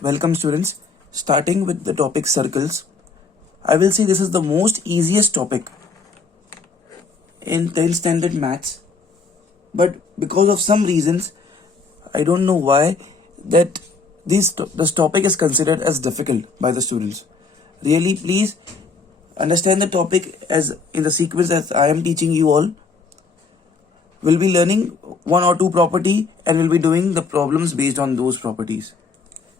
Welcome students. Starting with the topic circles, I will say this is the most easiest topic in 10th standard maths, but because of some reasons, I don't know why, that this topic is considered as difficult by the students. Really, please understand the topic as in the sequence as I am teaching you all. We'll be learning one or two property and we'll be doing the problems based on those properties.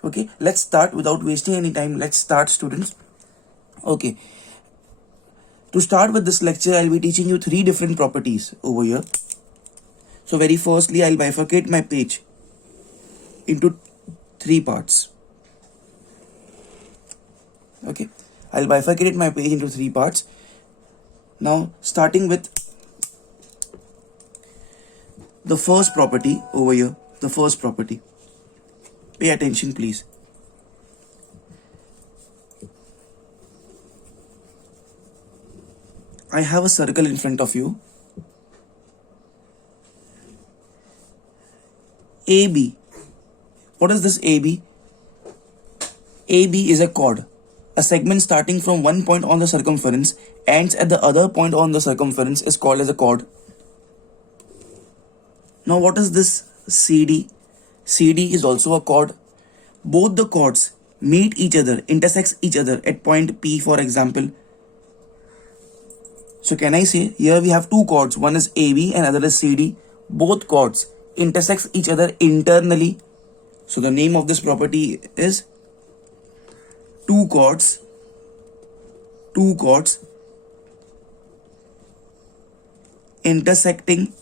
Okay, let's start without wasting any time. Let's start, students. Okay, to start with this lecture, I'll be teaching you three different properties over here. So very firstly, I'll bifurcate my page into three parts. Okay, I'll bifurcate my page into three parts. Now, starting with the first property over here, the first property. Pay attention, please. I have a circle in front of you. AB. What is this AB? AB is a chord. A segment starting from one point on the circumference ends at the other point on the circumference is called as a chord. Now what is this CD? CD is also a chord. Both the chords meet each other, intersects each other at point P, for example. So can I say here we have two chords, one is AB and other is CD. Both chords intersects each other internally. So the name of this property is two chords intersecting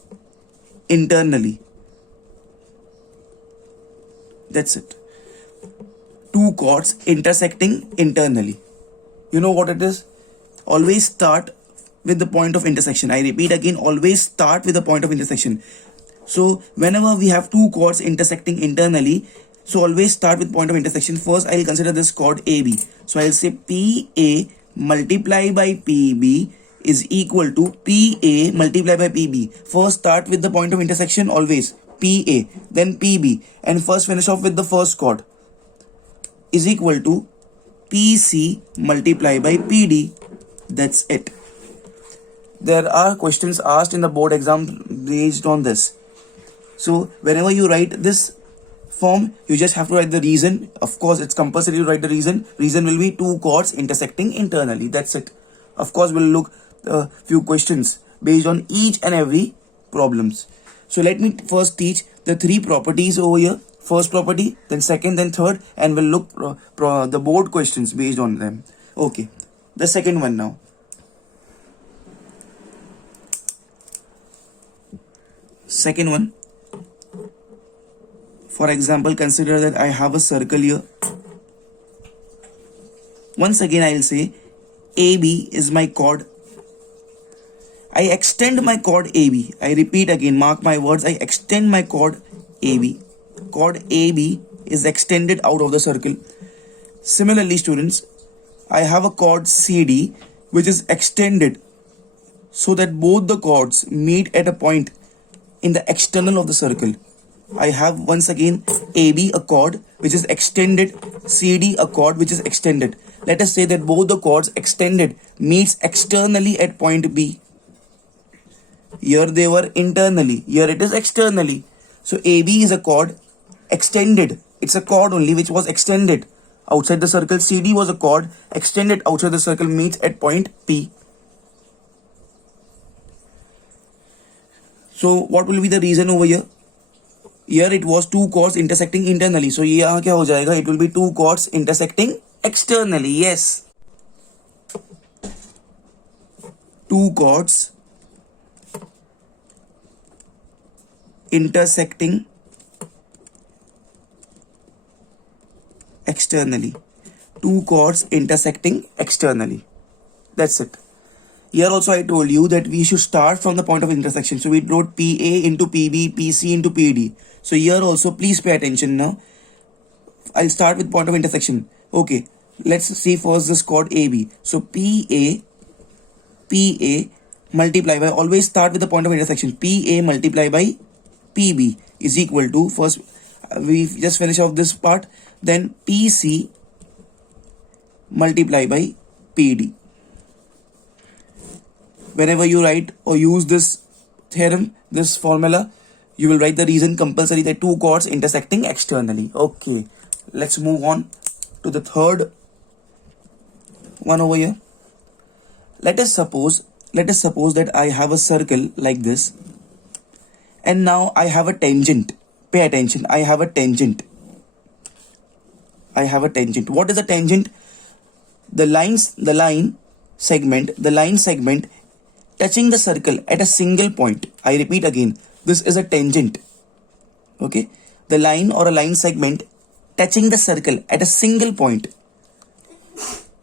internally. That's it. Two chords intersecting internally. You know what it is? Always start with the point of intersection. I repeat again, always start with the point of intersection. So whenever we have two chords intersecting internally, so always start with point of intersection. First, I'll consider this chord AB. So I'll say PA multiplied by PB is equal to PA multiplied by PB. First start with the point of intersection always. PA, then PB, and first finish off with the first chord is equal to PC multiplied by PD. That's it. There are questions asked in the board exam based on this. So whenever you write this form, you just have to write the reason. Of course, it's compulsory to write the reason. Reason will be two chords intersecting internally. That's it. Of course, we'll look a few questions based on each and every problems. So let me first teach the three properties over here. First property, then second, then third, and we'll look the board questions based on them. Okay, the second one now. Second one. For example, consider that I have a circle here. Once again, I'll say AB is my chord. I extend my chord AB. I repeat again, mark my words. I extend my chord AB. Chord AB is extended out of the circle. Similarly, students, I have a chord CD which is extended so that both the chords meet at a point in the external of the circle. I have once again AB a chord which is extended, CD a chord which is extended. Let us say that both the chords extended meets externally at point B. Here they were internally, here it is externally. So AB is a chord extended. It's a chord only which was extended outside the circle. CD was a chord extended outside the circle, meets at point P. So what will be the reason over here? Here it was two chords intersecting internally. So यहाँ क्या हो जाएगा? It will be two chords intersecting externally. Yes. Two chords intersecting externally. Two chords intersecting externally. That's it. Here also I told you that we should start from the point of intersection. So we wrote PA into PB, PC into PD. So here also please pay attention now. I'll start with point of intersection. Okay, let's see first this chord AB. So PA multiply by, always start with the point of intersection. PA multiply by PB is equal to, first We just finish off this part. Then PC multiply by PD. Whenever you write or use this theorem, this formula, you will write the reason compulsory, that two chords intersecting externally. Okay, let's move on to the third one over here. Let us suppose that I have a circle like this, and now I have a tangent. Pay attention, I have a tangent. What is a tangent? The line segment touching the circle at a single point. I repeat again, this is a tangent. Okay, the line or a line segment touching the circle at a single point.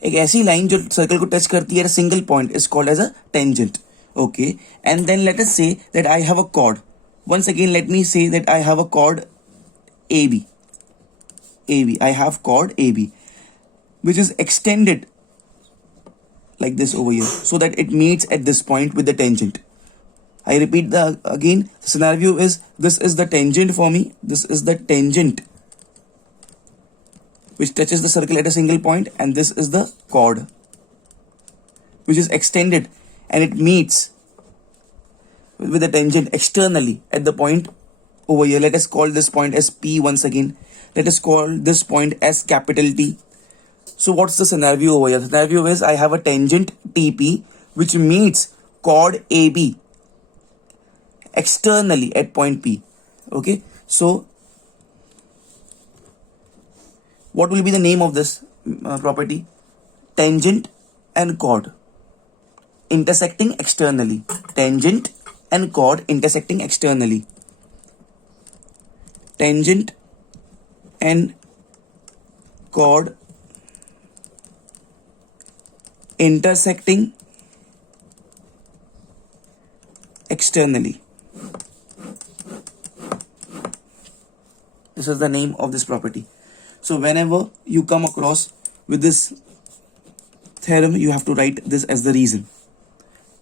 एक ऐसी line जो circle को touch करती है at a single point is called as a tangent. Okay, and then let us say that I have a chord. Once again, let me say that I have a chord AB. I have chord AB, which is extended like this over here, so that it meets at this point with the tangent. I repeat again, the scenario is, this is the tangent for me. This is the tangent which touches the circle at a single point, and this is the chord which is extended and it meets with the tangent externally at the point over here. Let us call this point as P once again. Let us call this point as capital T. So what's the scenario over here? The scenario is, I have a tangent TP which meets chord AB externally at point P. Okay, so what will be the name of this property? Tangent and chord intersecting externally. Tangent and chord intersecting externally. Tangent and chord intersecting externally. This is the name of this property. So whenever you come across with this theorem, you have to write this as the reason.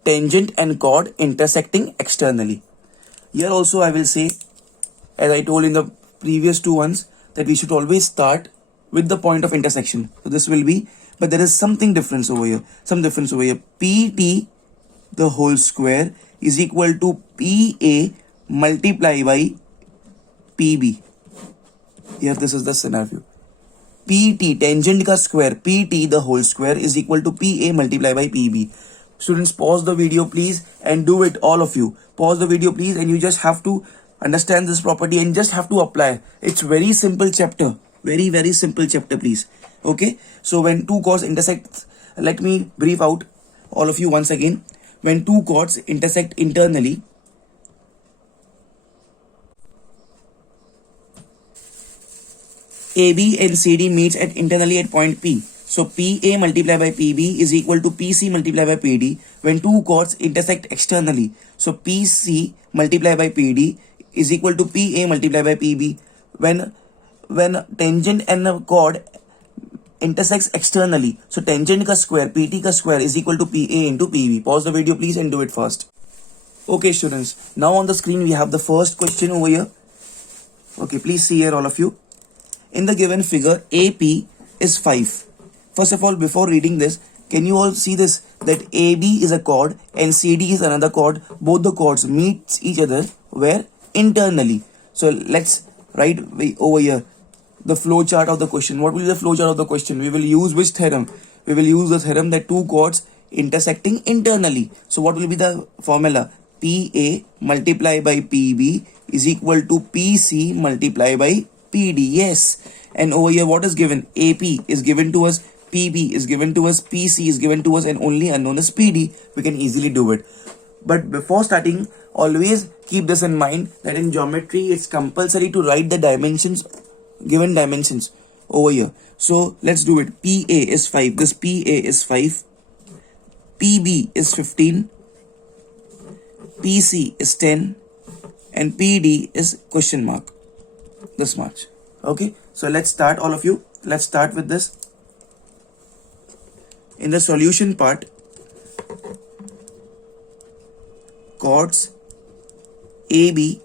Tangent and chord intersecting externally. Here also I will say, as I told in the previous two ones, that we should always start with the point of intersection. So this will be, but there is something difference over here. PT the whole square is equal to PA multiply by PB. Here this is the scenario. PT, tangent ka square, PT the whole square is equal to PA multiply by PB. Students, pause the video please and do it, all of you. Pause the video please, and you just have to understand this property and just have to apply. It's very simple chapter. Very simple chapter, please. Okay, so when two chords intersect, let me brief out all of you once again. When two chords intersect internally, AB and CD meets internally at point P. So PA multiplied by PB is equal to PC multiplied by PD when two chords intersect externally. So PC multiplied by PD is equal to PA multiplied by PB when tangent and a chord intersects externally. So tangent ka square, PT ka square is equal to PA into PB. Pause the video please and do it first. Okay students, now on the screen we have the first question over here. Okay, please see here all of you. In the given figure, AP is 5. First of all, before reading this, can you all see this? That AB is a chord and CD is another chord. Both the chords meet each other where? Internally. So let's write over here the flow chart of the question. What will be the flow chart of the question? We will use which theorem? We will use the theorem that two chords intersecting internally. So what will be the formula? PA multiply by PB is equal to PC multiply by PD. Yes. And over here what is given? AP is given to us, PB is given to us, PC is given to us, and only unknown is PD. We can easily do it. But before starting, always keep this in mind that in geometry it's compulsory to write the dimensions, given dimensions over here. So let's do it. PA is 5. This PA is 5. PB is 15. PC is 10. And PD is question mark. This much. Okay. So let's start, all of you. Let's start with this. In the solution part, chords AB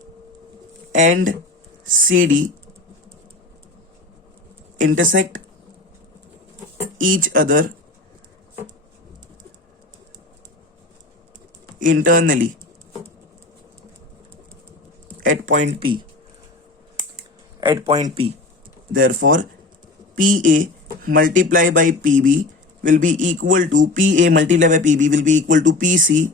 and CD intersect each other internally at point P. Therefore, PA multiplied by PB will be equal to PA multiplied by PB will be equal to PC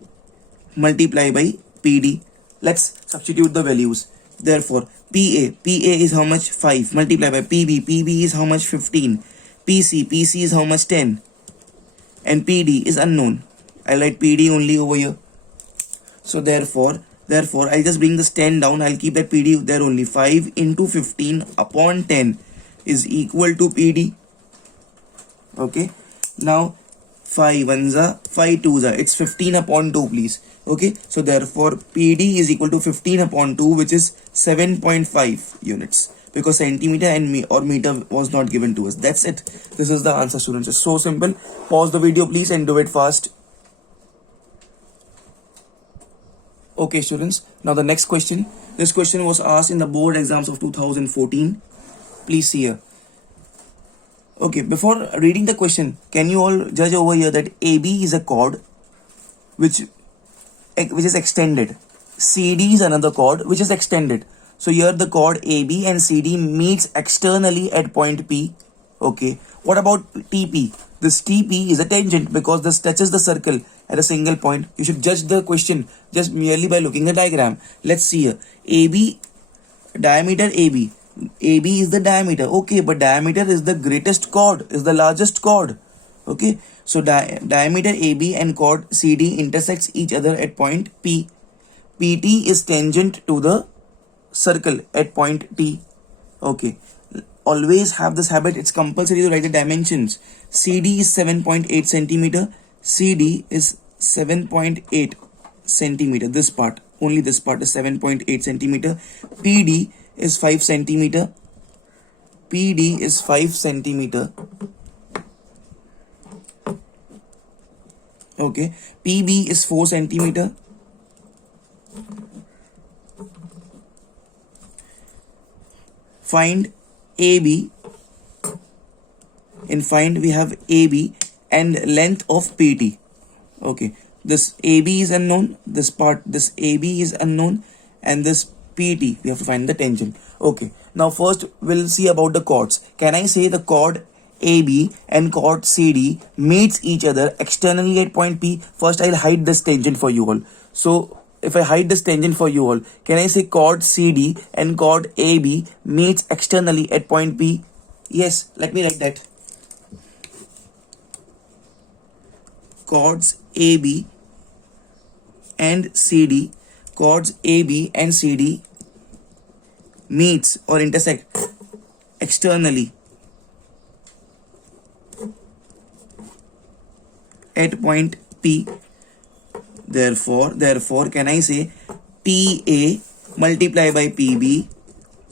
multiplied by PD. Let's substitute the values. Therefore, PA is how much? 5 multiplied by PB is how much? 15. PC is how much? 10. And PD is unknown. I'll write PD only over here. So therefore, I'll just bring this 10 down. I'll keep that PD there only. 5 into 15 upon 10 is equal to PD. Okay. Now, 5 ones are 5 twos are. It's 15 upon 2, please. Okay. So therefore, PD is equal to 15 upon 2, which is 7.5 units. Because centimeter and meter was not given to us. That's it. This is the answer, students. It's so simple. Pause the video, please, and do it fast. Okay, students. Now the next question. This question was asked in the board exams of 2014. Please see here. Okay, before reading the question, can you all judge over here that AB is a chord which is extended. CD is another chord which is extended. So here the chord AB and CD meets externally at point P. Okay. What about TP? This TP is a tangent because this touches the circle at a single point. You should judge the question just merely by looking at the diagram. Let's see here. AB, diameter AB. AB is the diameter. Okay, but diameter is the greatest chord, is the largest chord. Okay. So diameter AB and chord CD intersects each other at point P. PT is tangent to the circle at point T. Okay. Always have this habit. It's compulsory to write the dimensions. CD is 7.8 centimeter. CD is 7.8 centimeter. This part, only this part is 7.8 centimeter. PD is 5 centimeter. PD is 5 centimeter. Okay. PB is 4 centimeter. Find AB. In find we have AB and length of PT. Okay. This AB is unknown. This part, this AB is unknown. And this PT, we have to find the tangent. Okay. Now first we'll see about the chords. Can I say the chord AB and chord CD meets each other externally at point P? First I'll hide this tangent for you all. So if I hide this tangent for you all, can I say chord CD and chord AB meets externally at point P? Yes, let me write that. Chords AB and CD, chords AB and CD meets or intersect externally at point P. Therefore, can I say PA multiplied by PB,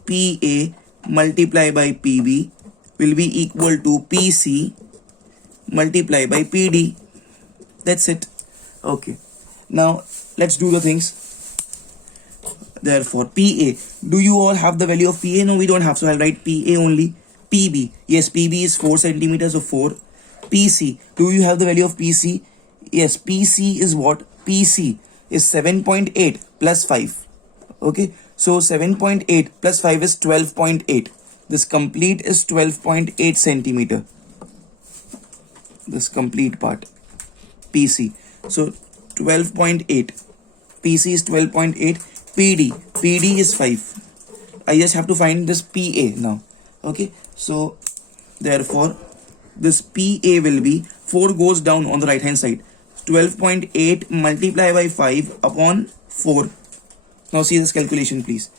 PA multiplied by PB will be equal to PC multiplied by PD. That's it. Okay. Now, let's do the things. Therefore, PA. Do you all have the value of PA? No, we don't have. So, I'll write PA only. PB. Yes, PB is 4 centimeters of 4. PC. Do you have the value of PC? Yes, PC is what? PC is 7.8 plus 5. Okay. So, 7.8 plus 5 is 12.8. This complete is 12.8 centimeter. This complete part. PC. So, 12.8. PC is 12.8. PD is 5. I just have to find this PA now. Okay. So, therefore, this PA will be 4 goes down on the right hand side. 12.8 multiplied by 5 upon 4. Now see this calculation, please.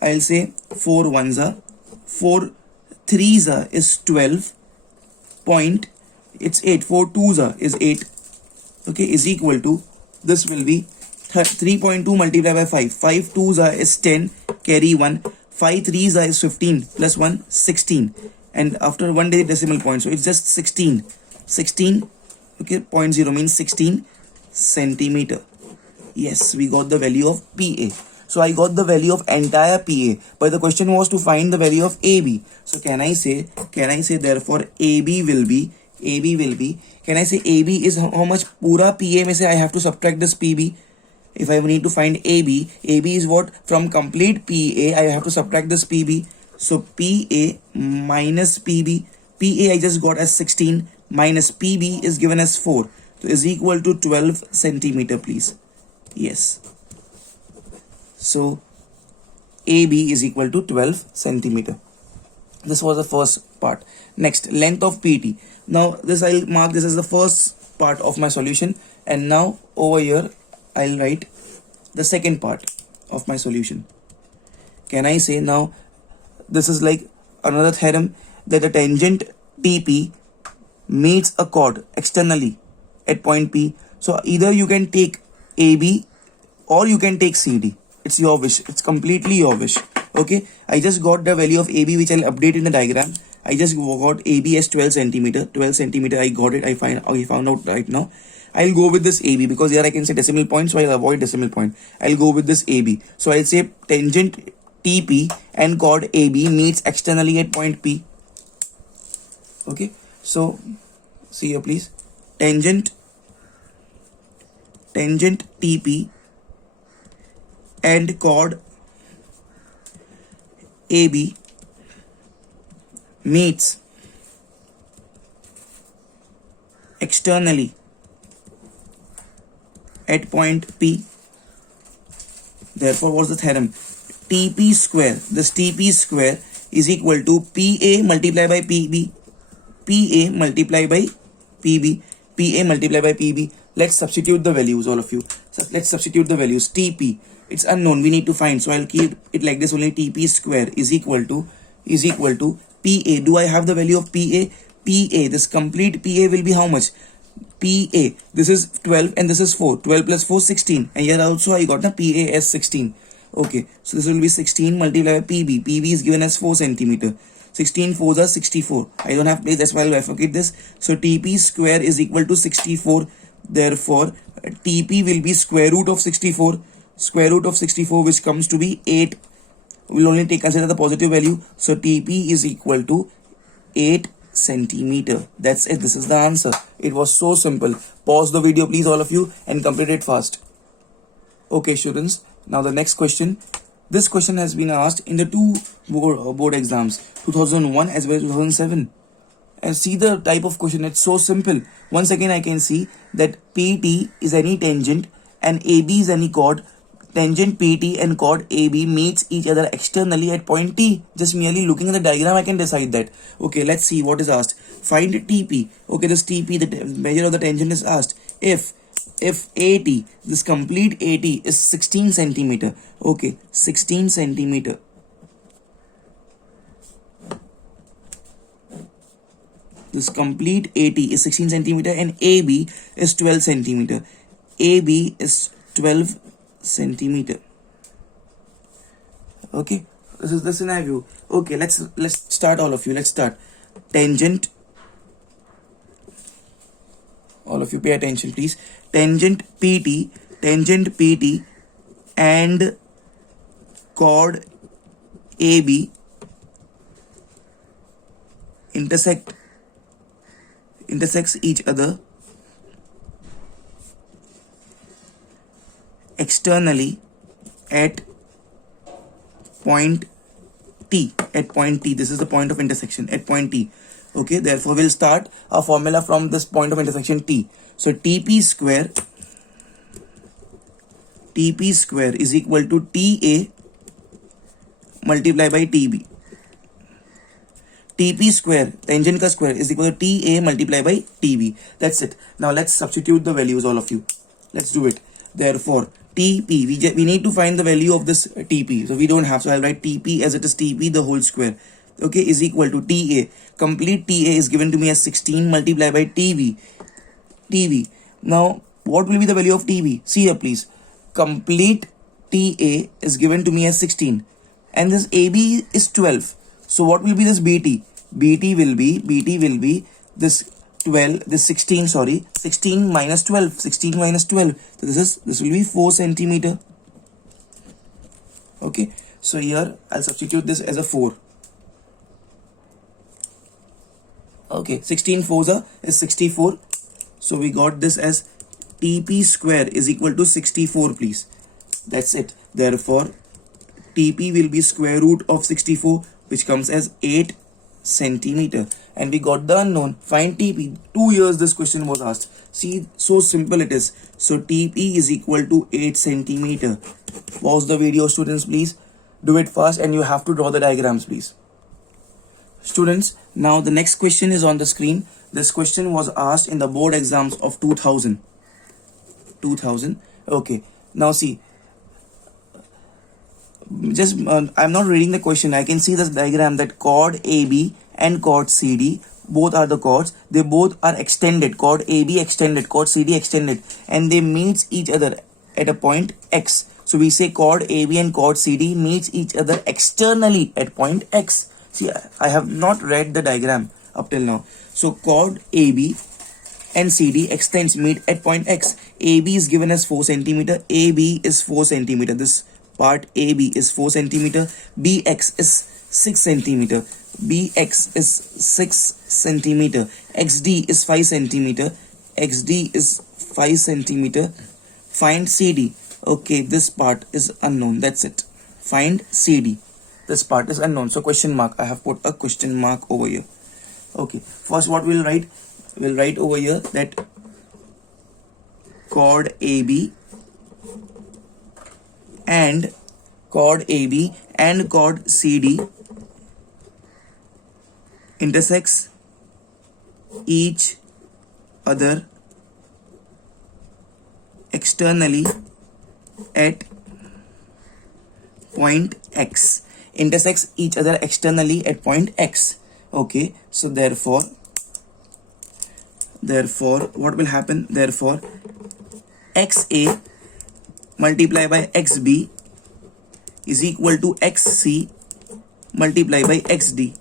I'll say 4 ones are 4 threes are is 12 point, it's 8. 4 twos are is 8. Okay, is equal to, this will be 3.2 multiplied by 5. 5 twos are is 10, carry 1. 5 threes are is 15 plus 1, 16. And after one digit decimal point, so it's just 16. 16, okay, 0.0 means 16 centimeter. Yes, we got the value of PA. So I got the value of entire PA, but the question was to find the value of AB. So can I say therefore AB will be, can I say AB is how much? Pura PA में से I have to subtract this PB. If I need to find AB is what? From complete PA, I have to subtract this PB. So PA minus PB. PA I just got as 16 minus PB is given as 4. So is equal to 12 centimeter, please. Yes. So AB is equal to 12 centimeter. This was the first part. Next, length of PT. Now this I'll mark this as the first part of my solution, and now over here I'll write the second part of my solution. Can I say now this is like another theorem that the tangent TP meets a chord externally at point P. So either you can take AB or you can take CD. It's your wish. It's completely your wish. Okay. I just got the value of AB, which I'll update in the diagram. I just got AB as 12 centimeter. 12 centimeter. I got it. I found out right now. I'll go with this AB because here I can say decimal point, so I'll avoid decimal point. I'll go with this AB. So I'll say tangent TP and chord AB meets externally at point P. Okay. So see here, please. Tangent TP and chord AB meets externally at point P. Therefore, what's the theorem? TP square. This TP square is equal to PA multiplied by PB. PA multiplied by PB. PA multiplied by PB. Let's substitute the values, all of you. So let's substitute the values. TP, it's unknown, we need to find. So I'll keep it like this only. TP square is equal to PA. Do I have the value of PA? PA, this complete PA will be how much? PA, this is 12 and this is 4. 12 plus 4, 16. And here also I got the PA as 16. Okay, so this will be 16 multiplied by PB. PB is given as 4 centimeter. 16 4s are 64. I don't have place, that's why I'll bifurcate this. So TP square is equal to 64. Therefore, TP will be square root of 64. Square root of 64, which comes to be 8. We'll only consider the positive value. So TP is equal to 8 centimeter. That's it. This is the answer. It was so simple. Pause the video, please, all of you, and complete it fast. Okay, students. Now the next question. This question has been asked in the two board exams, 2001 as well as 2007. And see the type of question. It's so simple. Once again, I can see that PT is any tangent and AB is any chord. Tangent PT and chord AB meets each other externally at point T. Just merely looking at the diagram, I can decide that. Okay, let's see what is asked. Find TP. Okay, this TP, the measure of the tangent is asked. If AT, this complete AT is 16 centimeter. Okay, 16 centimeter. This complete AT is 16 centimeter and AB is 12 centimeter. AB is 12 centimeter. Okay, this is the scenario. Okay, let's start, all of you. Let's start. Tangent. All of you pay attention, please. Tangent PT and chord AB intersects each other externally at point T. This is the point of intersection at point T. Okay, therefore we'll start our formula from this point of intersection T. So TP square is equal to TA multiplied by TB. TP square, tangent ka square, is equal to TA multiplied by TB. That's it. Now let's substitute the values, all of you. Let's do it. Therefore, TP, we need to find the value of this TP. So we don't have, so I'll write TP as it is TP the whole square. Okay, is equal to TA. Complete TA is given to me as 16 multiplied by TB. Now, what will be the value of TB? See here, please. Complete TA is given to me as 16. And this AB is 12. So what will be this BT? BT will be this 16 minus 12. 16 minus 12. So this will be 4 centimeter. Okay, so here I'll substitute this as a 4. Okay, 16 fours is 64. So we got this as TP square is equal to 64, please. That's it. Therefore, TP will be square root of 64, which comes as 8 centimeter. And we got the unknown. Find TP. 2 years this question was asked. See, so simple it is. So TP is equal to 8 centimeter. Pause the video, students, please. Do it fast and you have to draw the diagrams, please. Students, now the next question is on the screen. This question was asked in the board exams of 2000. Okay, now see, just I'm not reading the question. I can see this diagram that chord AB and chord CD both are the chords. They both are extended. Chord AB extended, chord CD extended, and they meet each other at a point X. So we say chord AB and chord CD meets each other externally at point X. See, I have not read the diagram up till now. So chord AB and CD extends meet at point X. AB is given as 4 centimeter. AB is 4 centimeter. This part AB is 4 centimeter. BX is 6 centimeter. BX is 6 centimeter. XD is 5 centimeter. XD is 5 centimeter. Find CD. Okay, this part is unknown. That's it. Find CD. This part is unknown. So question mark. I have put a question mark over here. Okay. First, what we'll write? We'll write over here that chord AB and chord AB and chord CD intersects each other externally at point X. Intersects each other externally at point X. Okay, so therefore what will happen? Therefore XA multiplied by XB is equal to XC multiplied by XD.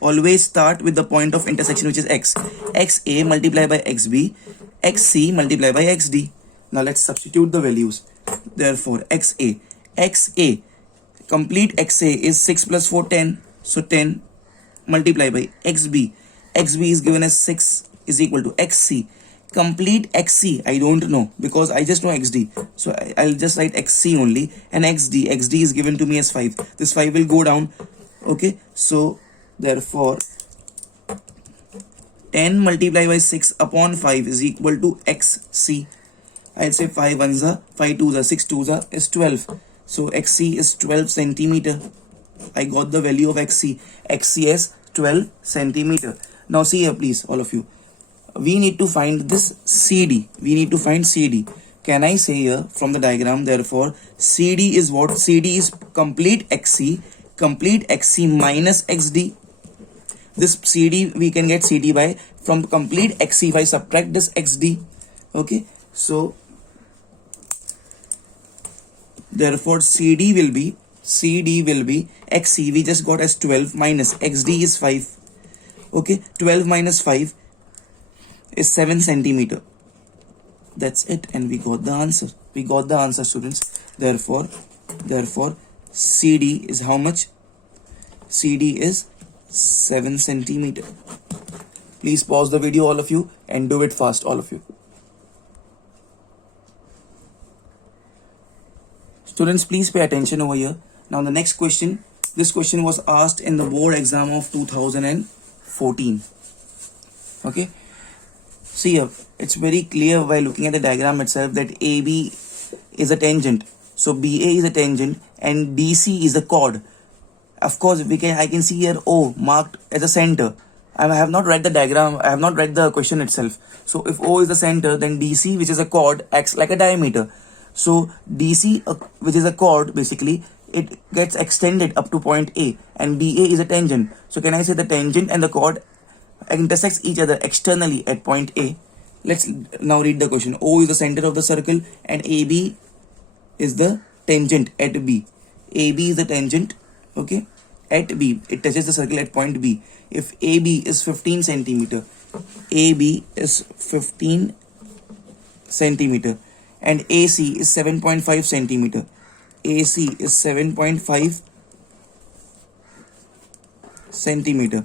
Always start with the point of intersection, which is X. XA multiplied by XB, XC multiplied by XD. Now let's substitute the values. Therefore XA, complete XA is 6 plus 4, 10. So 10 multiplied by XB. XB is given as 6 is equal to XC. Complete XC, I don't know because I just know XD. So I'll just write XC only. And XD is given to me as 5. This 5 will go down. Okay, so therefore 10 multiplied by 6 upon 5 is equal to XC. I'll say 5 ones are 5 twos are 6 twos are is 12. So XC is 12 centimeter. I got the value of XC. XC is 12 centimeter. Now see here, please, all of you. We need to find this CD. We need to find CD. Can I say here from the diagram, therefore, CD is what? CD is complete XC minus XD. This CD, we can get CD by from complete XC if I subtract this XD. Okay, so therefore CD will be XC, we just got as 12 minus XD is 5. Okay, 12 minus 5 is 7 centimeter. That's it, and we got the answer. We got the answer, students. Therefore CD is how much? CD is 7 centimeter. Please pause the video, all of you, and do it fast, all of you. Students, please pay attention over here. Now the next question. This question was asked in the board exam of 2014. Okay. See here, it's very clear by looking at the diagram itself that AB is a tangent. So BA is a tangent and DC is a chord. Of course, I can see here O marked as a center. I have not read the diagram. I have not read the question itself. So if O is the center, then DC, which is a chord, acts like a diameter. So DC, which is a chord, basically, it gets extended up to point A, and BA is a tangent. So can I say the tangent and the chord intersects each other externally at point A? Let's now read the question. O is the center of the circle and AB is the tangent at B. AB is the tangent, okay, at B. It touches the circle at point B. If AB is 15 centimeter, AB is 15 centimeter and AC is 7.5 centimeter. AC is 7.5 centimeter.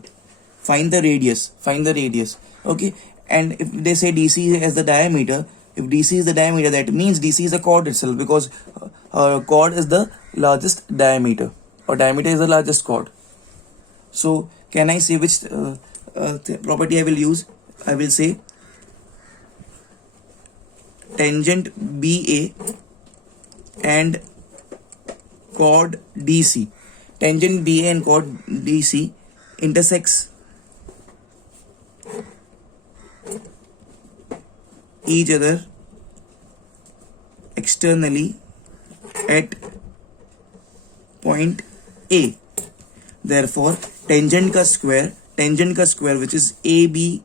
Find the radius. Okay, and if they say DC as the diameter, if DC is the diameter, that means DC is the chord itself, because chord is the largest diameter, or diameter is the largest chord. So can I say which property I will use? I will say tangent BA and chord DC. Tangent BA and chord DC intersects each other externally at point A. Therefore, tangent ka square, which is AB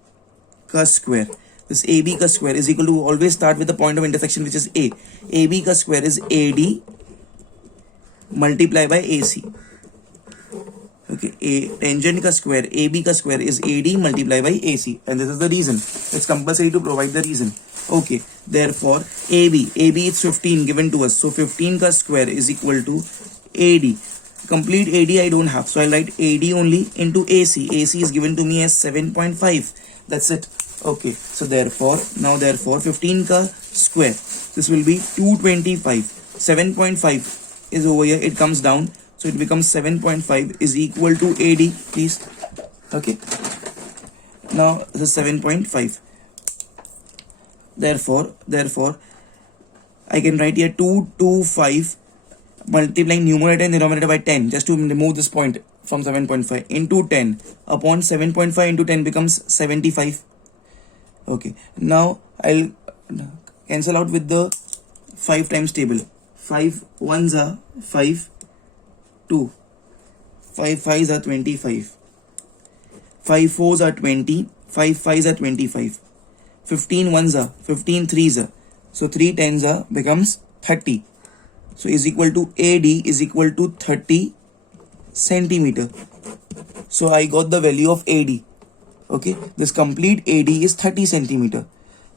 ka square. This AB ka square is equal to, always start with the point of intersection, which is A. AB ka square is AD multiply by AC. Okay, tangent ka square, AB ka square is AD multiply by AC, and this is the reason. It's compulsory to provide the reason. Okay, therefore AB is 15 given to us, so 15 ka square is equal to AD. Complete AD I don't have, so I'll write AD only into AC. AC is given to me as 7.5. That's it. Okay, so therefore 15 ka square, this will be 225. 7.5 is over here, it comes down, so it becomes 7.5 is equal to AD, please. Okay, now this is 7.5. Therefore I can write here 225 multiplying numerator and denominator by 10, just to remove this point from 7.5, into 10 upon 7.5 into 10 becomes 75. Okay, now I'll cancel out with the 5 times table. 5 ones are 5, 2, 5 fives are 25, 5 fours are 20, 5 fives are 25, 15 ones are 15 threes are, so 3 tens are becomes 30. So is equal to AD is equal to 30 centimeter. So I got the value of AD. Okay, this complete AD is 30 centimeter.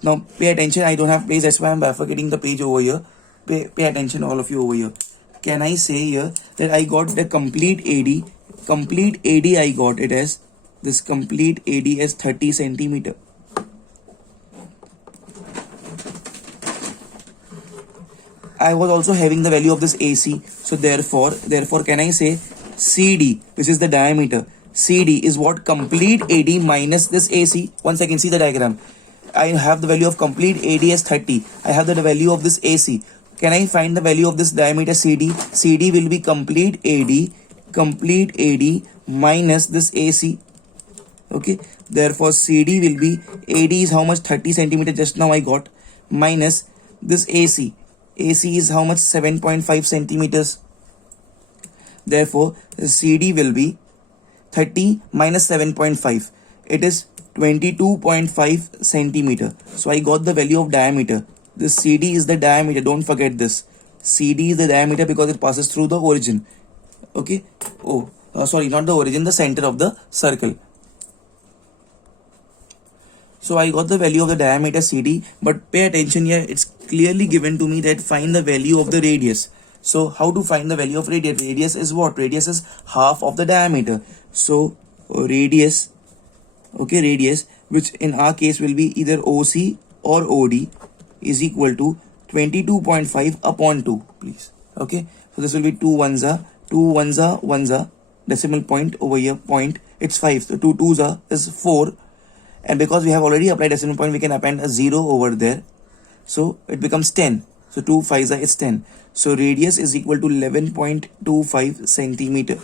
Now pay attention, I don't have place, that's why I'm bifurcating the page over here. Pay attention, all of you over here. Can I say here that I got the complete AD? Complete AD I got it as, this complete AD as 30 centimeter. I was also having the value of this AC, so therefore can I say CD, which is the diameter, CD is what? Complete AD minus this AC. Once I can see the diagram, I have the value of complete AD as 30. I have the value of this AC. Can I find the value of this diameter CD? CD will be complete AD minus this AC. Okay, therefore CD will be, AD is how much? 30 centimeter just now I got, minus this AC. AC is how much? 7.5 centimeters. Therefore CD will be 30 minus 7.5. It is 22.5 centimeter. So I got the value of diameter. This CD is the diameter. Don't forget this. CD is the diameter because it passes through the origin. Okay. Sorry, not the origin, the center of the circle. So I got the value of the diameter CD, but pay attention here, it's clearly given to me that find the value of the radius. So how to find the value of radius? Radius is what? Radius is half of the diameter. So radius, okay, radius, which in our case will be either OC or OD, is equal to 22.5 upon 2, please. Okay, so this will be 2 ones are, decimal point over here, point, it's 5, so 2 twos are is 4. And because we have already applied decimal point, we can append a 0 over there. So it becomes 10. So 2 5s are, it's 10. So radius is equal to 11.25 centimeter.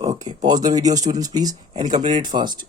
Okay, pause the video students please and complete it fast.